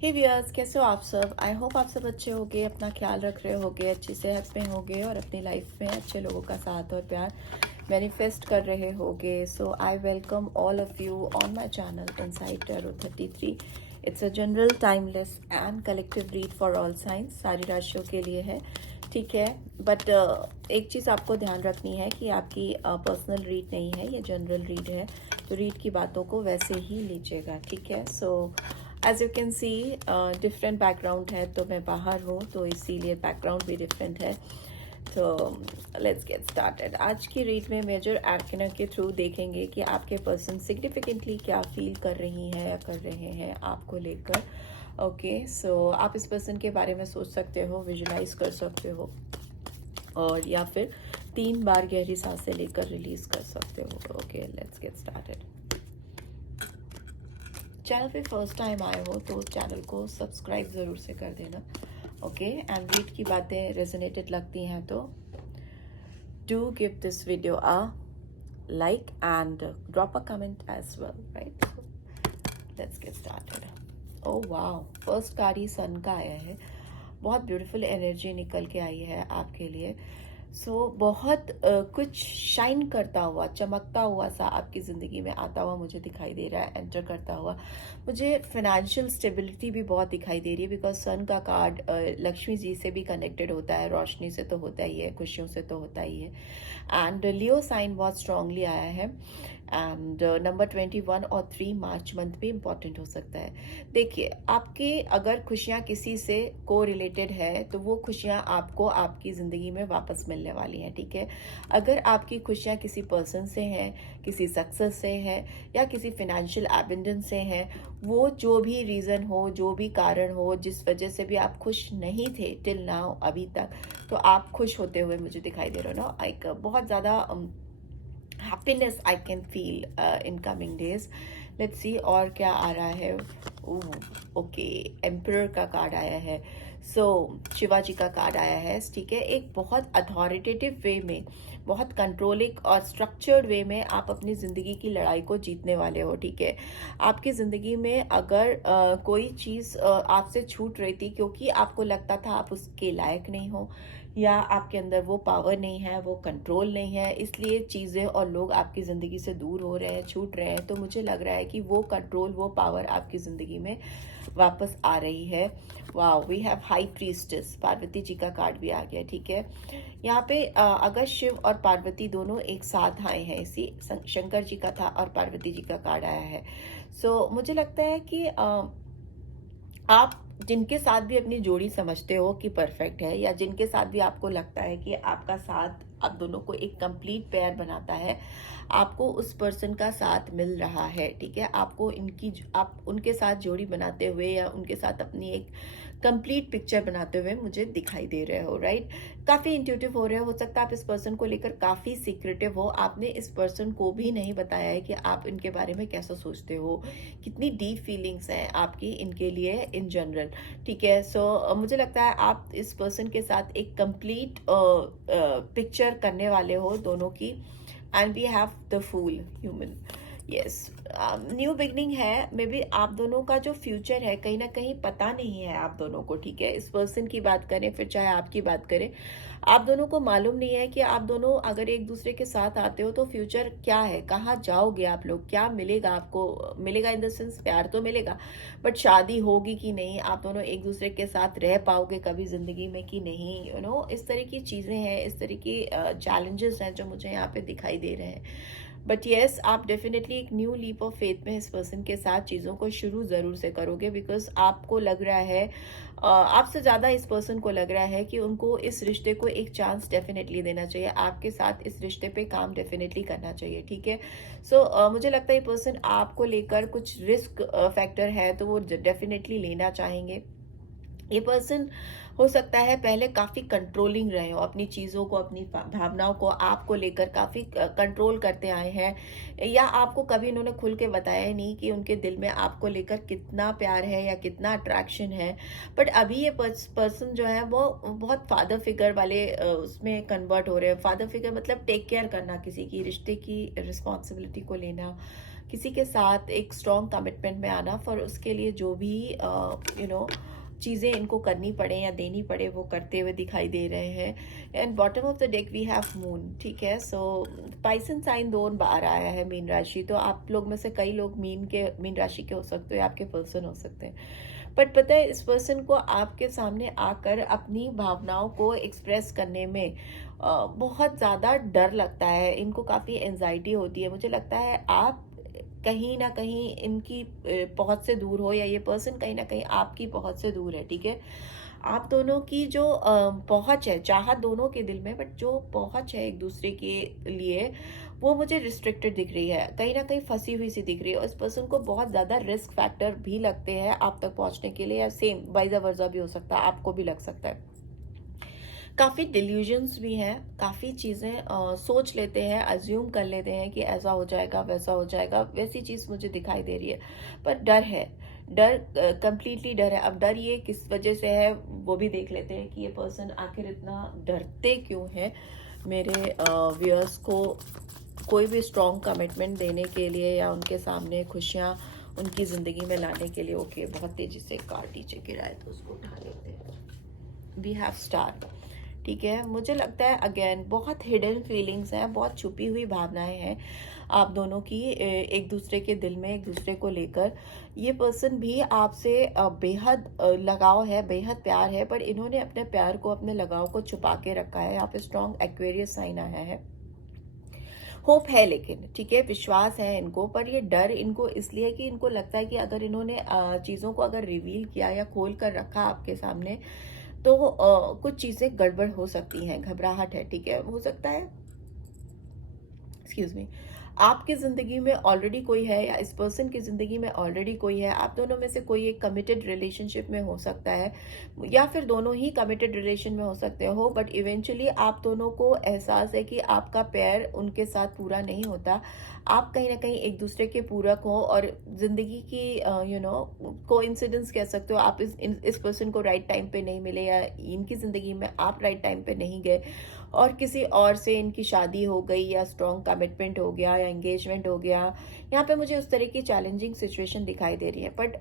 हे viewers, कैसे हो आप सब। आई होप आप सब अच्छे होगे, अपना ख्याल रख रहे होगे, अच्छी सेहत में होगे और अपनी लाइफ में अच्छे लोगों का साथ और प्यार मैनिफेस्ट कर रहे होगे। So I welcome all of you on my channel inside tarot 33। It's a general, timeless and collective read for all signs. सारी राशियों के लिए है, ठीक है। बट एक चीज़ आपको ध्यान रखनी है कि आपकी पर्सनल रीड नहीं है, ये जनरल रीड है। तो रीड की बातों को वैसे ही लीजिएगा, ठीक है। So as you can see different background है, तो मैं बाहर हूँ तो इसीलिए बैकग्राउंड भी डिफरेंट है। तो लेट्स गेट स्टार्टेड। आज की रीड में मेजर आर्कना के थ्रू देखेंगे कि आपके पर्सन सिग्निफिकेंटली क्या फील कर रही हैं या कर रहे हैं आपको लेकर। ओके, सो आप इस पर्सन के बारे में सोच सकते हो, विजुलाइज कर सकते हो, और या फिर 3 बार गहरी सांसें लेकर रिलीज कर सकते हो। Okay, let's get started. Channel पे फर्स्ट टाइम आए हो तो चैनल को सब्सक्राइब ज़रूर से कर देना। ओके, एंड रीड की बातें रेजोनेटेड लगती हैं तो do give this video a like and drop a comment as well, right. Let's get started. Oh wow, first card ही सन का आया है। बहुत ब्यूटीफुल एनर्जी निकल के आई है आपके लिए। बहुत कुछ शाइन करता हुआ, चमकता हुआ सा आपकी ज़िंदगी में आता हुआ मुझे दिखाई दे रहा है, एंटर करता हुआ। मुझे फाइनेंशियल स्टेबिलिटी भी बहुत दिखाई दे रही है, बिकॉज सन का कार्ड लक्ष्मी जी से भी कनेक्टेड होता है, रोशनी से तो होता ही है, खुशियों से तो होता ही है। एंड लियो साइन बहुत स्ट्रांगली आया है। एंड नंबर 21 और 3 मार्च मंथ भी इम्पॉर्टेंट हो सकता है। देखिए, आपके अगर खुशियाँ किसी से को रिलेटेड है तो वो खुशियाँ आपको आपकी ज़िंदगी में वापस मिलने वाली हैं, ठीक है। अगर आपकी खुशियाँ किसी पर्सन से हैं, किसी सक्सेस से है, या किसी फिनेंशियल एबंडेंस से हैं, वो जो भी रीज़न हो, जो भी कारण हो, जिस वजह से भी आप खुश नहीं थे टिल नाउ अभी तक, तो आप खुश होते हुए मुझे दिखाई दे रहे हो ना। एक बहुत ज़्यादा happiness I can feel in coming days. Let's see और क्या आ रहा है। ओके, एम्परर का कार्ड आया है। शिवाजी का कार्ड आया है, ठीक है। एक बहुत अथॉरिटेटिव वे में, बहुत कंट्रोलिंग और स्ट्रक्चर्ड वे में आप अपनी ज़िंदगी की लड़ाई को जीतने वाले हो, ठीक है। आपकी ज़िंदगी में अगर कोई चीज़ आपसे छूट रही थी क्योंकि आपको लगता था आप उसके लायक नहीं हो, या आपके अंदर वो पावर नहीं है, वो कंट्रोल नहीं है, इसलिए चीज़ें और लोग आपकी ज़िंदगी से दूर हो रहे हैं, छूट रहे हैं, तो मुझे लग रहा है कि वो कंट्रोल, वो पावर आपकी ज़िंदगी में वापस आ रही है। Wow, we have High Priestess, Parvati ji का कार्ड भी आ गया, ठीक है। यहाँ पे अगर शिव और पार्वती दोनों एक साथ आए हैं, इसी शंकर जी का था और पार्वती जी का कार्ड आया है। मुझे लगता है कि आप जिनके साथ भी अपनी जोड़ी समझते हो कि परफेक्ट है, या जिनके साथ भी आपको लगता है कि आपका साथ आप दोनों को एक कंप्लीट पेयर बनाता है, आपको उस पर्सन का साथ मिल रहा है, ठीक है। आपको आप उनके साथ जोड़ी बनाते हुए या उनके साथ अपनी एक कंप्लीट पिक्चर बनाते हुए मुझे दिखाई दे रहे हो, राइट। काफ़ी इंट्यूटिव हो रहे हो सकता है आप इस पर्सन को लेकर काफ़ी सीक्रेटिव हो, आपने इस पर्सन को भी नहीं बताया है कि आप इनके बारे में कैसा सोचते हो, कितनी डीप फीलिंग्स हैं आपकी इनके लिए इन जनरल, ठीक है। मुझे लगता है आप इस पर्सन के साथ एक कंप्लीट पिक्चर करने वाले हो दोनों की। And we have the fool human, yes. New beginning है, मे बी आप दोनों का जो फ्यूचर है कहीं ना कहीं पता नहीं है आप दोनों को, ठीक है। इस पर्सन की बात करें फिर चाहे आपकी बात करें, आप दोनों को मालूम नहीं है कि आप दोनों अगर एक दूसरे के साथ आते हो तो फ्यूचर क्या है, कहाँ जाओगे आप लोग, क्या मिलेगा आपको। मिलेगा इन द सेंस प्यार तो मिलेगा, बट शादी होगी कि नहीं, आप दोनों एक दूसरे के साथ रह पाओगे कभी जिंदगी में कि नहीं, इस तरह की चीज़ें हैं, इस तरह की चैलेंजेस हैं जो मुझे यहाँ पे दिखाई दे रहे हैं। बट येस, आप डेफिनेटली एक न्यू लीप ऑफ फेथ में इस पर्सन के साथ चीज़ों को शुरू ज़रूर से करोगे, बिकॉज आपको लग रहा है, आपसे ज़्यादा इस पर्सन को लग रहा है कि उनको इस रिश्ते को एक चांस डेफिनेटली देना चाहिए, आपके साथ इस रिश्ते पे काम डेफिनेटली करना चाहिए, ठीक है। मुझे लगता है ये पर्सन आपको लेकर कुछ रिस्क फैक्टर है तो वो डेफिनेटली लेना चाहेंगे। ये पर्सन हो सकता है पहले काफ़ी कंट्रोलिंग रहे हो, अपनी चीज़ों को, अपनी भावनाओं को आपको लेकर काफ़ी कंट्रोल करते आए हैं, या आपको कभी इन्होंने खुल के बताया ही नहीं कि उनके दिल में आपको लेकर कितना प्यार है या कितना अट्रैक्शन है। बट अभी ये पर्सन जो है वो बहुत फादर फिगर वाले उसमें कन्वर्ट हो रहे हैं। फादर फिगर मतलब टेक केयर करना, किसी की रिश्ते की रिस्पॉन्सिबिलिटी को लेना, किसी के साथ एक स्ट्रॉन्ग कमिटमेंट में आना, फॉर उसके लिए जो भी चीज़ें इनको करनी पड़े या देनी पड़े वो करते हुए दिखाई दे रहे हैं। And bottom of the deck we have moon, ठीक है। सो पाइसन साइन 2 बार आया है मीन राशि, तो आप लोग में से कई लोग मीन राशि के हो सकते हो या आपके पर्सन हो सकते हैं। बट पता है, इस पर्सन को आपके सामने आकर अपनी भावनाओं को एक्सप्रेस करने में बहुत ज़्यादा डर लगता है, इनको काफ़ी एंजाइटी होती है। मुझे लगता है आप कहीं ना कहीं इनकी पहुंच से दूर हो, या ये पर्सन कहीं ना कहीं आपकी पहुंच से दूर है, ठीक है। आप दोनों की जो पहुंच है, चाहत दोनों के दिल में, बट जो पहुंच है एक दूसरे के लिए, वो मुझे रिस्ट्रिक्टेड दिख रही है, कहीं ना कहीं फंसी हुई सी दिख रही है। और इस पर्सन को बहुत ज़्यादा रिस्क फैक्टर भी लगते हैं आप तक पहुंचने के लिए, या सेम वाइजा वर्जा भी हो सकता है, आपको भी लग सकता है। काफ़ी डिल्यूजन्स भी हैं, काफ़ी चीज़ें सोच लेते हैं, अज्यूम कर लेते हैं कि ऐसा हो जाएगा, वैसा हो जाएगा, वैसी चीज़ मुझे दिखाई दे रही है। पर डर है, डर कंप्लीटली डर है। अब डर ये किस वजह से है वो भी देख लेते हैं कि ये पर्सन आखिर इतना डरते क्यों है मेरे व्यूअर्स को कोई भी स्ट्रॉन्ग कमिटमेंट देने के लिए, या उनके सामने खुशियाँ उनकी ज़िंदगी में लाने के लिए। ओके, बहुत तेज़ी से कार्ड नीचे गिरा है तो उसको उठा लेते हैं। वी हैव स्टार, ठीक है। मुझे लगता है अगेन बहुत हिडन फीलिंग्स हैं, बहुत छुपी हुई भावनाएं हैं आप दोनों की एक दूसरे के दिल में, एक दूसरे को लेकर। ये पर्सन भी आपसे बेहद लगाव है, बेहद प्यार है, पर इन्होंने अपने प्यार को, अपने लगाव को छुपा के रखा है। यहाँ पे स्ट्रॉन्ग एक्वेरियस साइन आया है। होप है लेकिन, ठीक है, विश्वास है इनको, पर ये डर इनको इसलिए कि इनको लगता है कि अगर इन्होंने चीज़ों को अगर रिवील किया या खोल कर रखा आपके सामने, तो कुछ चीज़ें गड़बड़ हो सकती हैं, घबराहट है, ठीक है। हो सकता है, एक्सक्यूज मी, आपकी ज़िंदगी में ऑलरेडी कोई है, या इस पर्सन की ज़िंदगी में ऑलरेडी कोई है। आप दोनों में से कोई एक कमिटेड रिलेशनशिप में हो सकता है, या फिर दोनों ही कमिटेड रिलेशन में हो सकते हो, बट इवेंचुअली आप दोनों को एहसास है कि आपका पैर उनके साथ पूरा नहीं होता। आप कहीं ना कहीं एक दूसरे के पूरक हो, और ज़िंदगी की कोइंसिडेंस कह सकते हो। आप इस पर्सन को राइट टाइम पे नहीं मिले, या इनकी ज़िंदगी में आप राइट टाइम पे नहीं गए, और किसी और से इनकी शादी हो गई, या स्ट्रॉन्ग कमिटमेंट हो गया, या एंगेजमेंट हो गया। यहाँ पे मुझे उस तरह की चैलेंजिंग सिचुएशन दिखाई दे रही है। बट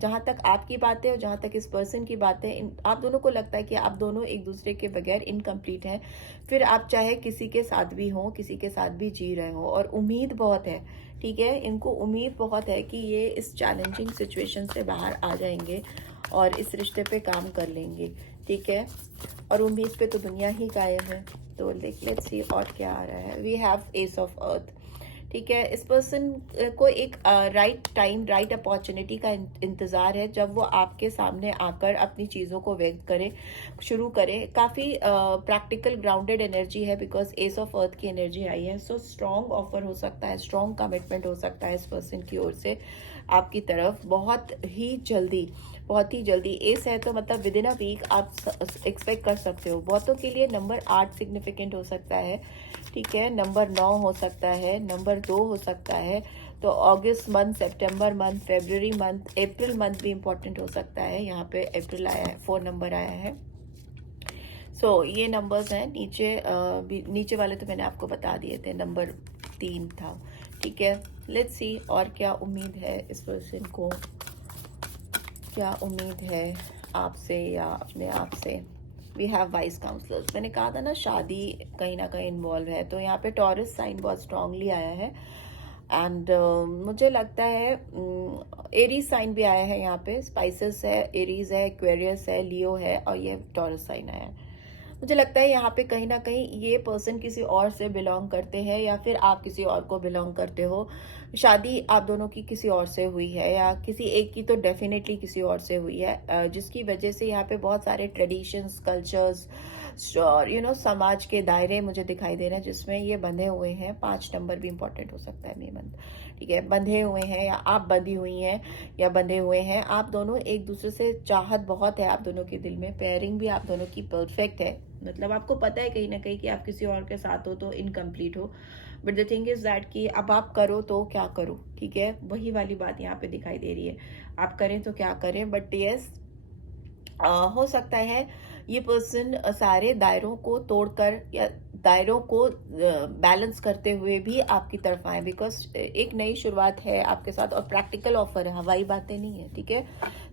जहाँ तक आपकी बात है और जहाँ तक इस पर्सन की बात है, आप दोनों को लगता है कि आप दोनों एक दूसरे के बगैर इनकम्प्लीट हैं। फिर आप चाहे किसी के साथ भी हों, किसी के साथ भी जी रहे हो, और उम्मीद बहुत है, ठीक है। इनको उम्मीद बहुत है कि ये इस चैलेंजिंग सिचुएशन से बाहर आ जाएंगे और इस रिश्ते पे काम कर लेंगे, ठीक है। और उम्मीद पे तो दुनिया ही कायम है। तो लेट्स सी और क्या आ रहा है। We have ace of earth, ठीक है। इस पर्सन को एक राइट टाइम, राइट अपॉर्चुनिटी का इंतज़ार है, जब वो आपके सामने आकर अपनी चीज़ों को व्यक्त करे, शुरू करे। काफ़ी प्रैक्टिकल ग्राउंडेड एनर्जी है, बिकॉज एस ऑफ अर्थ की एनर्जी आई है। सो स्ट्रॉन्ग ऑफर हो सकता है, स्ट्रॉन्ग कमिटमेंट हो सकता है इस पर्सन की ओर से आपकी तरफ, बहुत ही जल्दी, बहुत ही जल्दी। एस है तो मतलब विद इन अ वीक आप एक्सपेक्ट कर सकते हो। बहुतों के लिए नंबर 8 सिग्निफिकेंट हो सकता है, ठीक है। नंबर 9 हो सकता है, नंबर 2 हो सकता है। तो अगस्त मंथ, सितंबर मंथ, फरवरी मंथ, अप्रैल मंथ भी इंपॉर्टेंट हो सकता है। यहाँ पे अप्रैल आया है, 4 नंबर आया है। सो ये नंबर्स हैं। नीचे वाले तो मैंने आपको बता दिए थे, नंबर 3 था, ठीक है। लेट्स सी और क्या उम्मीद है इस पर्सन को, क्या उम्मीद है आपसे या अपने आप से। We have wise counsellors. मैंने कहा था ना, शादी कहीं ना कहीं इन्वॉल्व है, तो यहाँ पे टॉरस साइन बहुत स्ट्रांगली आया है। एंड मुझे लगता है एरीज साइन भी आया है यहाँ पे। स्पाइसेस है, एरीज है, एक्वेरियस है, लियो है, और ये टॉरस साइन आया है। मुझे लगता है यहाँ पे कहीं ना कहीं ये पर्सन किसी और से बिलोंग करते हैं, या फिर आप किसी और को बिलोंग करते हो। शादी आप दोनों की किसी और से हुई है, या किसी एक की तो डेफिनेटली किसी और से हुई है, जिसकी वजह से यहाँ पे बहुत सारे ट्रेडिशंस, कल्चर्स और समाज के दायरे मुझे दिखाई दे रहे हैं जिसमें ये बंधे हुए हैं। 5 नंबर भी इंपॉर्टेंट हो सकता है, मे मंथ, ठीक है। बंधे हुए हैं, या आप बंधी हुई हैं, या बंधे हुए हैं। आप दोनों एक दूसरे से, चाहत बहुत है आप दोनों के दिल में। पेयरिंग भी आप दोनों की परफेक्ट है, मतलब आपको पता है कहीं ना कहीं कि आप किसी और के साथ हो तो इनकम्प्लीट हो। But the thing is that कि अब आप करो तो क्या करो, ठीक है। वही वाली बात यहाँ पे दिखाई दे रही है, आप करें तो क्या करें। बट यस, हो सकता है ये पर्सन सारे दायरों को तोड़कर, या दायरों को बैलेंस करते हुए भी आपकी तरफ आए, बिकॉज एक नई शुरुआत है आपके साथ और प्रैक्टिकल ऑफर है, हवाई बातें नहीं है, ठीक है।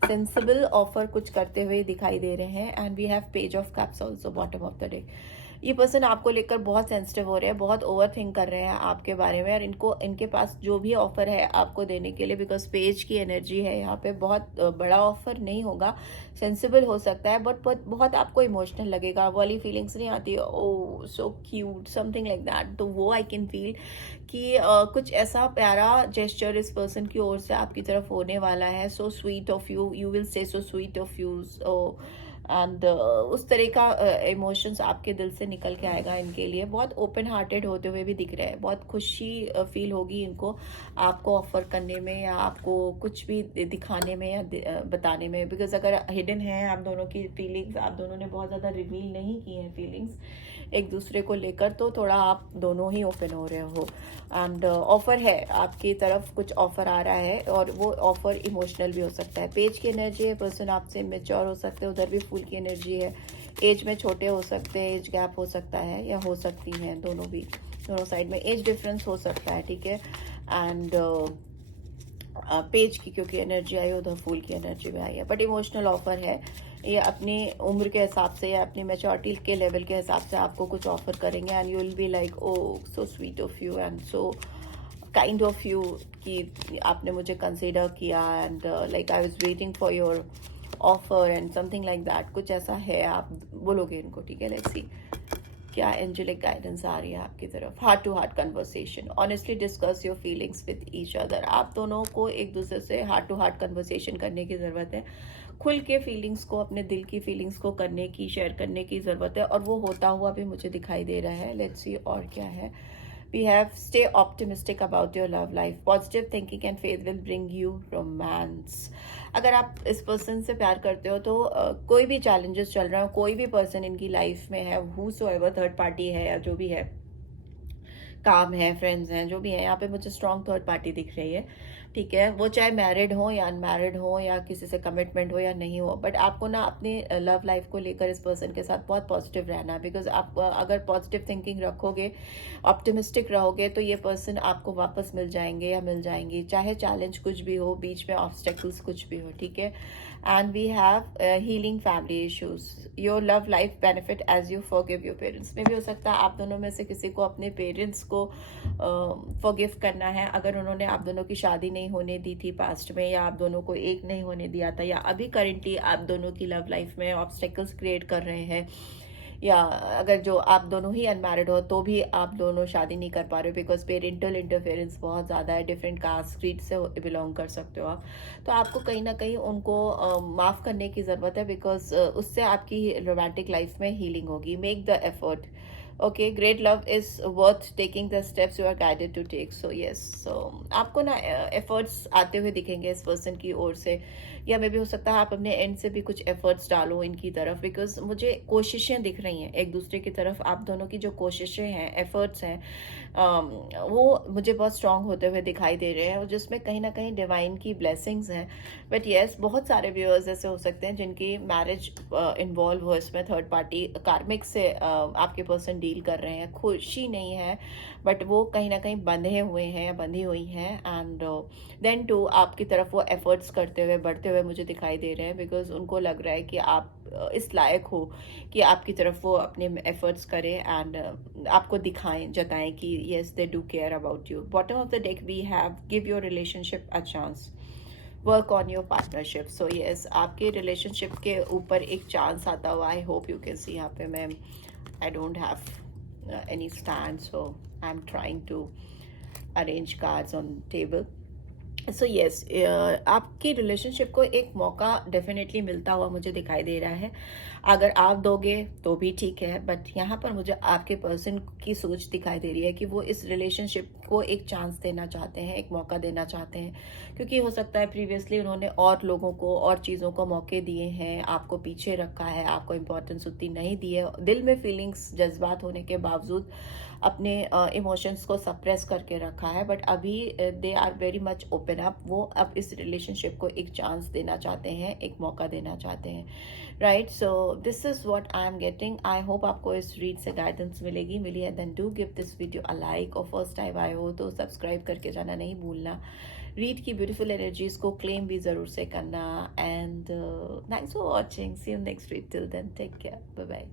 सेंसिबल ऑफर कुछ करते हुए दिखाई दे रहे हैं। And we have page of cups also bottom of the day. ये पर्सन आपको लेकर बहुत सेंसिटिव हो रहे हैं, बहुत ओवर थिंक कर रहे हैं आपके बारे में, और इनके पास जो भी ऑफर है आपको देने के लिए, बिकॉज पेज की एनर्जी है यहाँ पे, बहुत बड़ा ऑफर नहीं होगा, सेंसिबल हो सकता है, बट बहुत आपको इमोशनल लगेगा, वाली फीलिंग्स नहीं आती, oh so cute something like that. तो वो आई कैन फील कि कुछ ऐसा प्यारा जेस्चर इस पर्सन की ओर से आपकी तरफ होने वाला है। So sweet of you, you will say so sweet of you. And उस तरह का इमोशंस आपके दिल से निकल के आएगा इनके लिए। बहुत ओपन हार्टेड होते हुए भी दिख रहे हैं, बहुत खुशी फील होगी इनको आपको ऑफर करने में या आपको कुछ भी दिखाने में या बताने में, बिकॉज अगर हिडन है आप दोनों की फीलिंग्स, आप दोनों ने बहुत ज़्यादा रिवील नहीं की हैं फीलिंग्स एक दूसरे को लेकर, तो थोड़ा आप दोनों ही ओपन हो रहे हो। एंड ऑफर है आपकी तरफ, कुछ ऑफर आ रहा है और वो ऑफर इमोशनल भी हो सकता है। पेज की एनर्जी है, पर्सन आपसे मेच्योर हो सकते हैं, उधर भी फूल की एनर्जी है, एज में छोटे हो सकते हैं, एज गैप हो सकता है या हो सकती हैं, दोनों भी, दोनों साइड में एज डिफरेंस हो सकता है, ठीक है। एंड पेज की क्योंकि एनर्जी आई, उधर फूल की एनर्जी में आई है, बट इमोशनल ऑफर है। ये अपनी उम्र के हिसाब से या अपनी मैच्योरिटी के लेवल के हिसाब से आपको कुछ ऑफर करेंगे, and you will be like oh so sweet of you and so kind of you कि आपने मुझे कंसिडर किया, and like I was waiting for your offer and something like that, कुछ ऐसा है आप बोलोगे इनको, ठीक है। लेट्स सी क्या एंजेलिक गाइडेंस आ रही है आपकी तरफ। Heart to heart conversation, honestly discuss your feelings with each other. आप दोनों को एक दूसरे से हार्ट टू हार्ट कन्वर्सेशन करने की ज़रूरत है, खुल के फीलिंग्स को, अपने दिल की फीलिंग्स को करने की, शेयर करने की ज़रूरत है, और वो होता हुआ भी मुझे दिखाई दे रहा है। लेट्स सी और क्या है। We have stay optimistic about your love life. Positive thinking and faith will bring you romance. अगर आप इस पर्सन से प्यार करते हो तो कोई भी चैलेंजेस चल रहा हो, कोई भी पर्सन इनकी लाइफ में है, whosoever थर्ड पार्टी है या जो भी है, काम है, फ्रेंड्स हैं, जो भी है, यहाँ पे मुझे स्ट्रॉन्ग थर्ड पार्टी दिख रही है, ठीक है। वो चाहे मैरिड हो या अनमैरिड हो या किसी से कमिटमेंट हो या नहीं हो, बट आपको ना अपनी लव लाइफ को लेकर इस पर्सन के साथ बहुत पॉजिटिव रहना है, बिकॉज आप अगर पॉजिटिव थिंकिंग रखोगे, ऑप्टिमिस्टिक रहोगे, तो ये पर्सन आपको वापस मिल जाएंगे या मिल जाएंगी, चाहे चैलेंज कुछ भी हो, बीच में ऑब्स्टेकल्स कुछ भी हो, ठीक है। And we have healing family issues, your love life benefit as you forgive your parents. में भी हो सकता है आप दोनों में से किसी को अपने पेरेंट्स को फॉरगिव करना है, अगर उन्होंने आप दोनों की शादी नहीं होने दी थी पास्ट में, या आप दोनों को एक नहीं होने दिया था, या अभी करेंटली आप दोनों की लव लाइफ में ऑब्स्टेकल्स क्रिएट कर रहे हैं, या अगर जो आप दोनों ही अनमैरिड हो तो भी आप दोनों शादी नहीं कर पा रहे हो, बिकॉज पेरेंटल इंटरफेरेंस बहुत ज़्यादा है, डिफरेंट कास्ट क्रीड से बिलोंग कर सकते हो आप, तो आपको कहीं ना कहीं उनको माफ़ करने की ज़रूरत है, बिकॉज उससे आपकी रोमांटिक लाइफ में हीलिंग होगी। Make the effort, okay. Great love is worth taking the steps you are guided to take. So yes, so आपको ना एफर्ट्स आते हुए दिखेंगे इस पर्सन की ओर से, या मे भी हो सकता है आप अपने एंड से भी कुछ एफर्ट्स डालो इनकी तरफ, बिकॉज मुझे कोशिशें दिख रही हैं एक दूसरे की तरफ, आप दोनों की जो कोशिशें हैं, एफर्ट्स हैं, वो मुझे बहुत स्ट्रांग होते हुए दिखाई दे रहे हैं, जिसमें कहीं ना कहीं डिवाइन की ब्लेसिंग्स हैं। बट येस, बहुत सारे व्यूअर्स ऐसे हो सकते हैं जिनकी मैरिज इन्वॉल्व हो इसमें, थर्ड पार्टी कार्मिक से आपके पर्सन डील कर रहे हैं, खुशी नहीं है, बट वो कहीं ना कहीं बंधे हुए हैं या बंधी हुई हैं, एंड देन टू आपकी तरफ वो एफर्ट्स करते हुए, बढ़ते हुए मुझे दिखाई दे रहे हैं, बिकॉज उनको लग रहा है कि आप इस लायक हो कि आपकी तरफ वो अपने एफर्ट्स करें एंड आपको दिखाएं, जताएं कि yes they do care about you. Bottom of the deck we have give your relationship a chance, work on your partnership. So yes, आपके रिलेशनशिप के ऊपर एक चांस आता हुआ, I hope you can see. यहाँ पे मैं I don't have any stand, so I am trying to arrange cards on table. So yes, आपकी रिलेशनशिप को एक मौका डेफिनेटली मिलता हुआ मुझे दिखाई दे रहा है, अगर आप दोगे तो भी ठीक है, बट यहाँ पर मुझे आपके पर्सन की सोच दिखाई दे रही है कि वो इस रिलेशनशिप को एक चांस देना चाहते हैं, एक मौका देना चाहते हैं, क्योंकि हो सकता है प्रीवियसली उन्होंने और लोगों को और चीज़ों को मौके दिए हैं, आपको पीछे रखा है, आपको इम्पोर्टेंस उतनी नहीं दी है, दिल में फीलिंग्स, जज्बात होने के बावजूद अपने इमोशंस को सप्रेस करके रखा है, बट अभी they are very much open आप वो अब इस रिलेशनशिप को एक चांस देना चाहते हैं, एक मौका देना चाहते हैं, right? So this is what I am getting. I hope आपको इस रीड से गाइडेंस मिली है। Then do give this video a like, और फर्स्ट टाइम आए हो तो सब्सक्राइब करके जाना नहीं भूलना। रीड की ब्यूटीफुल एनर्जीज को क्लेम भी ज़रूर से करना। And thanks for watching, see you next read, till then take care, bye bye.